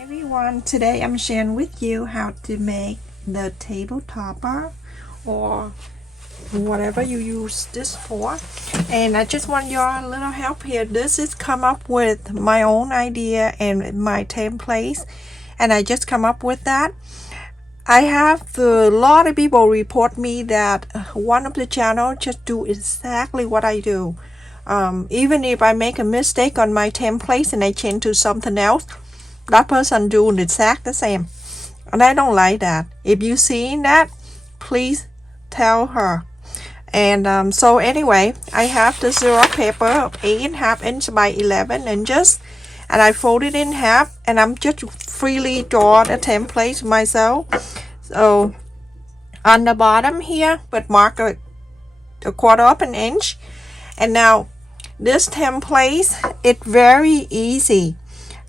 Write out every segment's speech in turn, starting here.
Everyone, today I'm sharing with you how to make the table topper or whatever you use this for, and I just want your little help here. This is come up with my own idea and my templates, and I just come up with that. I have a lot of people report me that one of the channel just do exactly what I do. Even if I make a mistake on my templates and I change to something else, that person doing exactly the same, and I don't like that. If you see that, please tell her. And so anyway, I have the zero paper of 8.5 inch by 11 inches, and I fold it in half, and I'm just freely draw the template myself. So on the bottom here, but mark a quarter of an inch. And now this template, it's very easy.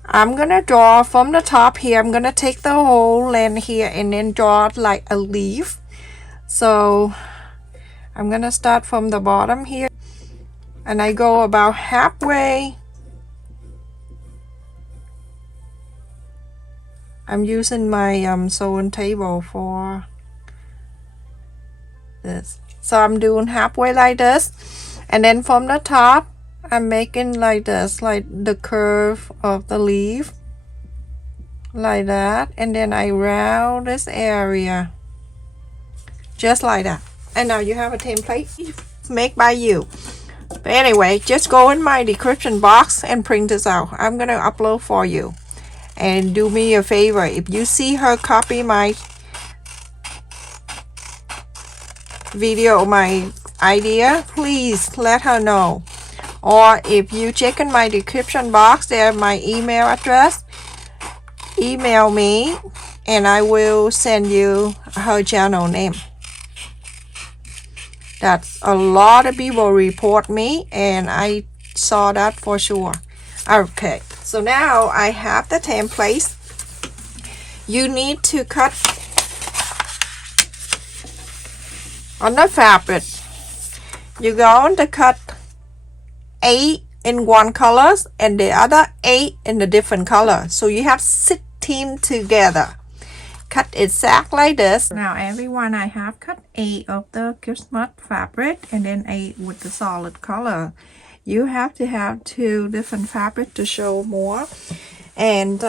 I'm gonna draw from the top here. I'm gonna take the whole length here and then draw it like a leaf. So I'm gonna start from the bottom here, and I go about halfway. I'm using my sewing table for this, so I'm doing halfway like this, and then from the top I'm making like this, like the curve of the leaf, like that, and then I round this area just like that. And now you have a template made by you. But anyway, just go in my description box and print this out. I'm gonna upload for you. And do me a favor, if you see her copy my video, my idea, please let her know. Or if you check in my description box, there my email address, email me and I will send you her channel name. That's a lot of people report me, and I saw that for sure. Okay, so now I have the templates. You need to cut on the fabric. You're going to cut 8 in one colors and the other 8 in a different color. So you have 16 together. Cut exact like this. Now everyone, I have cut 8 of the Christmas fabric and then 8 with the solid color. You have to have 2 different fabric to show more. And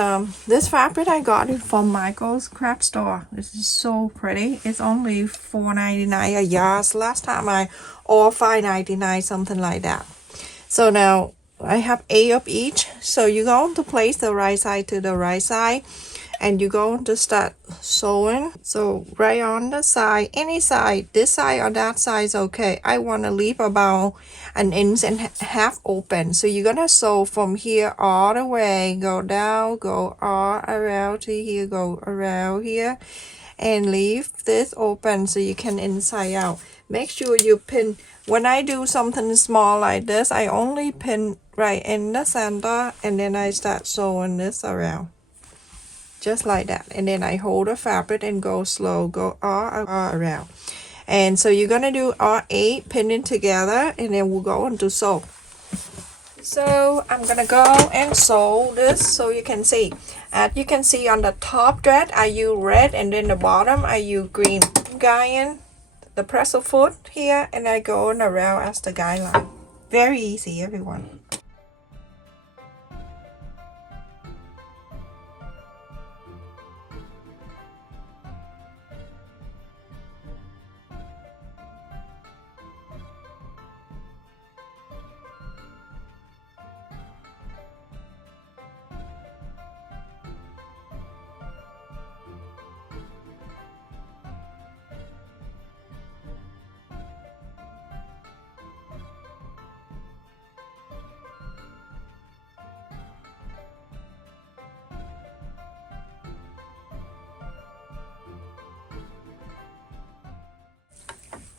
this fabric I got it from Michael's craft store. This is so pretty. It's only $4.99 a yard. Last time or $5.99, something like that. So now I have 8 of each. So you're going to place the right side to the right side, and you're going to start sewing. So right on the side, any side, this side or that side is okay. I want to leave about 1.5 inches open. So you're gonna sew from here all the way, go down, go all around to here, go around here, and leave this open so you can inside out. Make sure you pin. When I do something small like this, I only pin right in the center, and then I start sewing this around just like that, and then I hold the fabric and go slow, go all around. And so you're gonna do all 8 pinning together, and then we'll go into sew. So I'm gonna go and sew this so you can see. As you can see on the top thread I use red, and then the bottom I use green. Guiding the presser foot here, and I go around as the guideline. Very easy, everyone.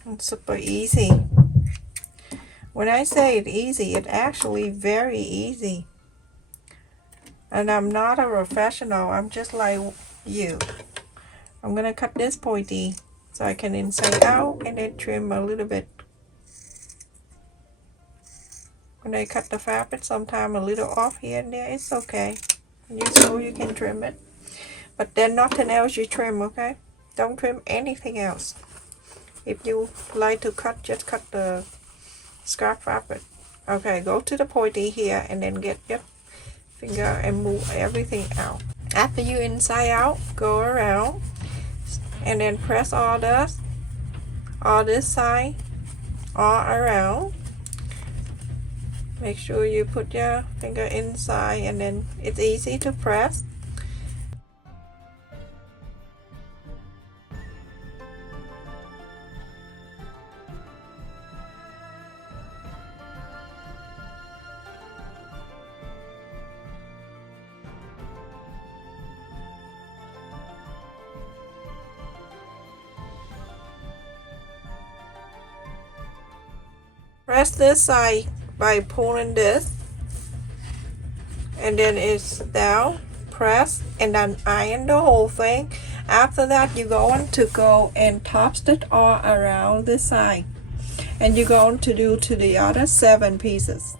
It's super easy. When I say it's easy, it's actually very easy. And I'm not a professional, I'm just like you. I'm gonna cut this pointy so I can inside out and then trim a little bit. When I cut the fabric, sometimes a little off here and there, it's okay. so you can trim it, but then nothing else you trim. Okay, don't trim anything else. If you like to cut, just cut the scrap fabric. Okay, go to the pointy here and then get your finger and move everything out. After you inside out, go around and then press all this side all around. Make sure you put your finger inside and then it's easy to press. Press this side by pulling this, and then it's down, press, and then iron the whole thing. After that, you're going to go and top stitch all around this side, and you're going to do to the other 7 pieces.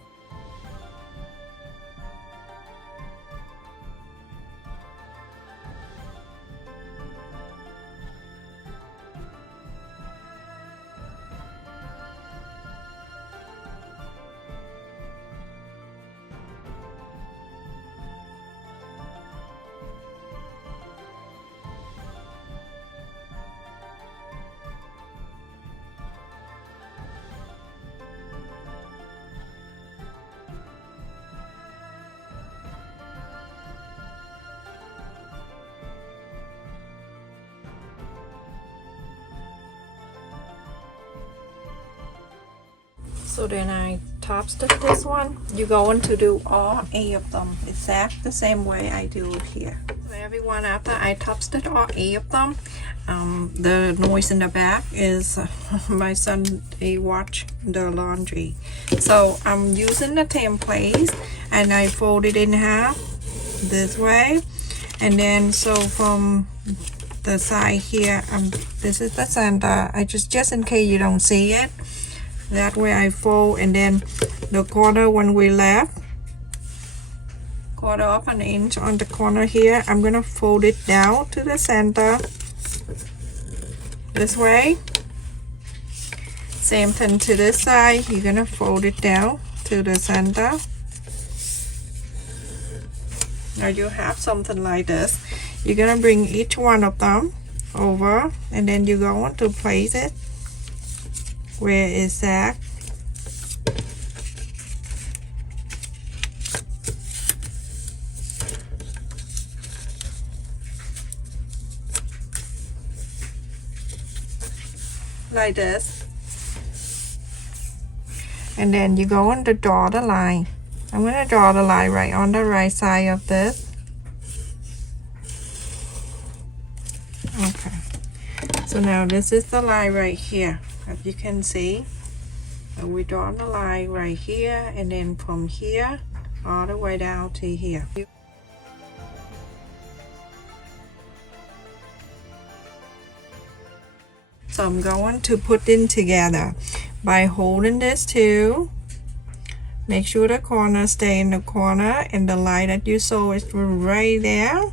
So then I top stitch this one. You're going to do all 8 of them exact the same way I do here. So everyone, after I top stitch all 8 of them, the noise in the back is my son, he watch the laundry. So I'm using the template and I fold it in half this way, and then so from the side here, this is the center. I just in case you don't see it, that way I fold, and then the corner when we left, 1/4 of an inch on the corner here, I'm gonna fold it down to the center this way. Same thing to this side, you're gonna fold it down to the center. Now you have something like this. You're gonna bring each one of them over, and then you're going to place it where it's at. Like this. And then you're going to draw the line. I'm going to draw the line right on the right side of this. Okay. So now this is the line right here. As you can see, we draw the line right here, and then from here all the way down to here. So I'm going to put them together by holding this two. Make sure the corner stay in the corner and the line that you saw is right there.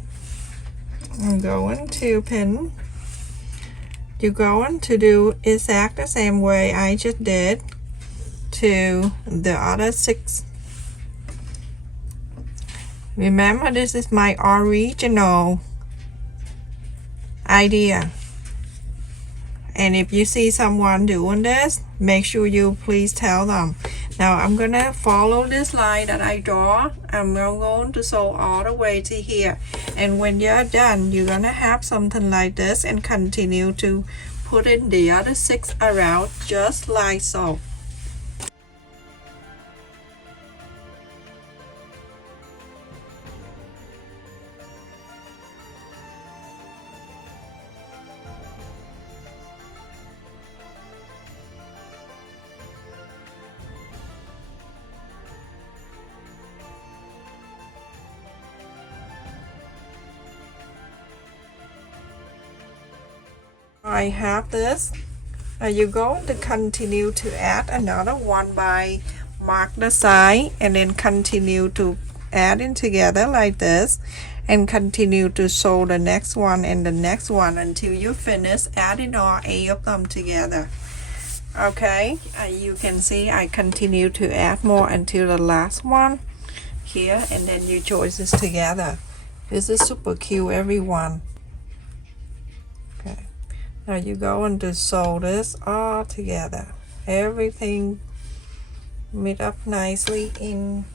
I'm going to pin. You're going to do exact the same way I just did to the other 6. Remember, this is my original idea. And if you see someone doing this, make sure you please tell them. Now I'm gonna follow this line that I draw. I'm going to sew all the way to here, and when you're done, you're gonna have something like this and continue to put in the other 6 around just like so. I have this. Now you're going to continue to add another one by mark the side and then continue to adding together like this and continue to sew the next one and the next one until you finish adding all 8 of them together. Okay, you can see I continue to add more until the last one here, and then you join this together. This is super cute, everyone. Okay, now you go and to sew this all together. Everything meet up nicely in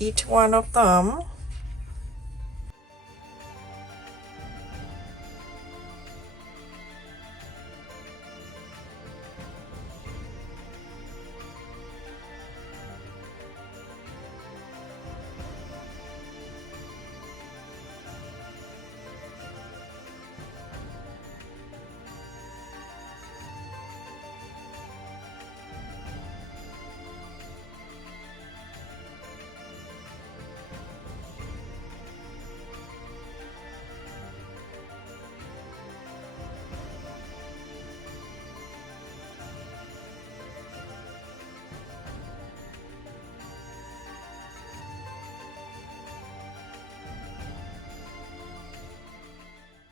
each one of them.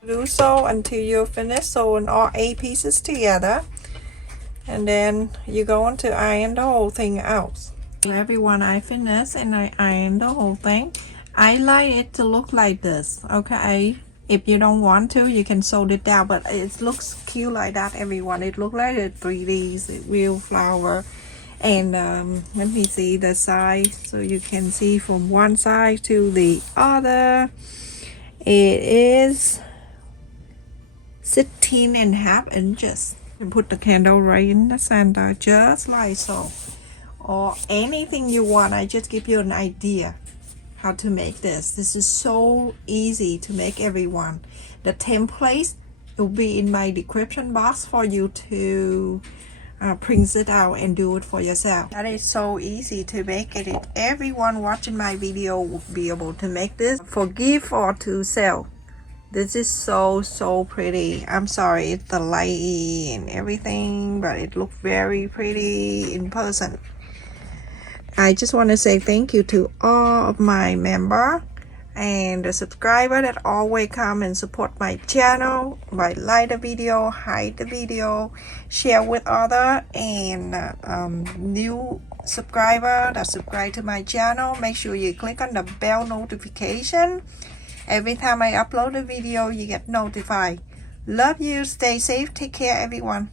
Do so until you finish sewing all 8 pieces together, and then you're going to iron the whole thing out. Everyone, I finished and I ironed the whole thing. I like it to look like this. Okay, if you don't want to, you can sew it down, but it looks cute like that, everyone. It looks like a 3D real flower. And let me see the size so you can see from one side to the other. It is 16.5 inches. And put the candle right in the center, just like so. Or anything you want. I just give you an idea how to make this. This is so easy to make, everyone. The template will be in my description box for you to print it out and do it for yourself. That is so easy to make it. Everyone watching my video will be able to make this for gift or to sell. This is so pretty. I'm sorry it's the light and everything, but it looks very pretty in person. I just want to say thank you to all of my members and the subscriber that always come and support my channel by like the video, hide the video, share with other, and new subscriber that subscribe to my channel. Make sure you click on the bell notification. Every time I upload a video, you get notified. Love you. Stay safe. Take care, everyone.